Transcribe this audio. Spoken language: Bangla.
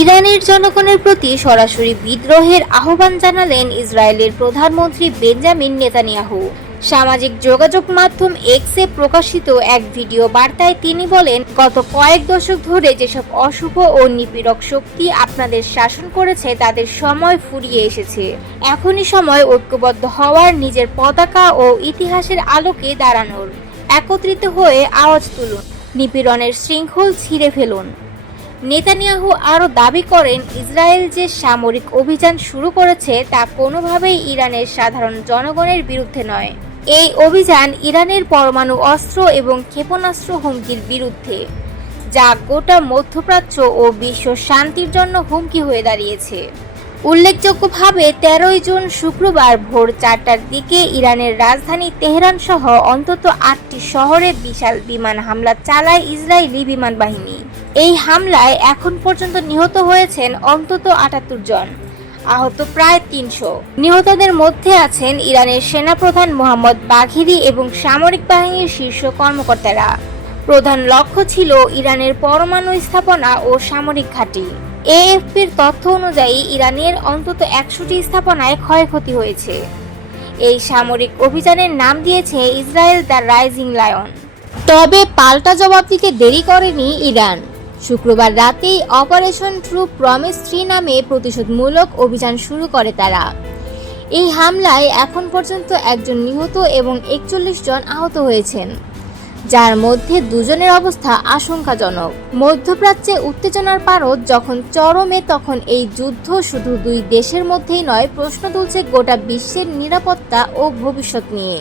ইরানের জনগণের প্রতি সরাসরি বিদ্রোহের আহ্বান জানালেন ইসরায়েলের প্রধানমন্ত্রী বেঞ্জামিন নেতানিয়াহু। সামাজিক যোগাযোগ মাধ্যম এক্সে প্রকাশিত এক ভিডিও বার্তায় তিনি বলেন, গত কয়েক দশক ধরে যেসব অশুভ ও নিপীড়ক শক্তি আপনাদের শাসন করেছে তাদের সময় ফুরিয়ে এসেছে। এখনই সময় ঐক্যবদ্ধ হওয়ার, নিজের পতাকা ও ইতিহাসের আলোকে দাঁড়ানোর। একত্রিত হয়ে আওয়াজ তুলুন, নিপীড়নের শৃঙ্খল ছিঁড়ে ফেলুন। নেতানিয়াহু আরও দাবি করেন, ইসরায়েল যে সামরিক অভিযান শুরু করেছে তা কোনোভাবেই ইরানের সাধারণ জনগণের বিরুদ্ধে নয়। এই অভিযান ইরানের পরমাণু অস্ত্র এবং ক্ষেপণাস্ত্র হুমকির বিরুদ্ধে, যা গোটা মধ্যপ্রাচ্য ও বিশ্ব শান্তির জন্য হুমকি হয়ে দাঁড়িয়েছে। উল্লেখযোগ্যভাবে 13 জুন শুক্রবার ভোর 4টার দিকে ইরানের রাজধানী তেহরান সহ অন্তত 8টি শহরে বিশাল বিমান হামলা চালায় ইসরায়েলি বিমান বাহিনী। এই হামলায় এখন পর্যন্ত নিহত হয়েছেন অন্তত 78 জন, আহত প্রায় 300। নিহতদের মধ্যে আছেন ইরানের সেনাপ্রধান মোহাম্মদ বাঘেরি এবং সামরিক বাহিনীর শীর্ষ কর্মকর্তারা। প্রধান লক্ষ্য ছিল ইরানের পরমাণু স্থাপনা ও সামরিক ঘাঁটি। এএফপির তথ্য অনুযায়ী ইরানের অন্তত 100টি স্থাপনায় ক্ষয়ক্ষতি হয়েছে। এই সামরিক অভিযানের নাম দিয়েছে ইসরায়েল দ্য রাইজিং লায়ন। তবে পাল্টা জবাব দিতে দেরি করেনি ইরান। শুক্রবার রাতেই অপারেশন ট্রু প্রমিস 3 নামে প্রতিশোধমূলক অভিযান শুরু করে তারা। এই হামলায় এখন পর্যন্ত 1 জন নিহত এবং 41 জন আহত হয়েছেন, যার মধ্যে 2 জনের অবস্থা আশঙ্কাজনক। মধ্যপ্রাচ্যে উত্তেজনার পারদ যখন চরমে, তখন এই যুদ্ধ শুধু 2 দেশের মধ্যেই নয়, প্রশ্ন তুলছে গোটা বিশ্বের নিরাপত্তা ও ভবিষ্যৎ নিয়ে।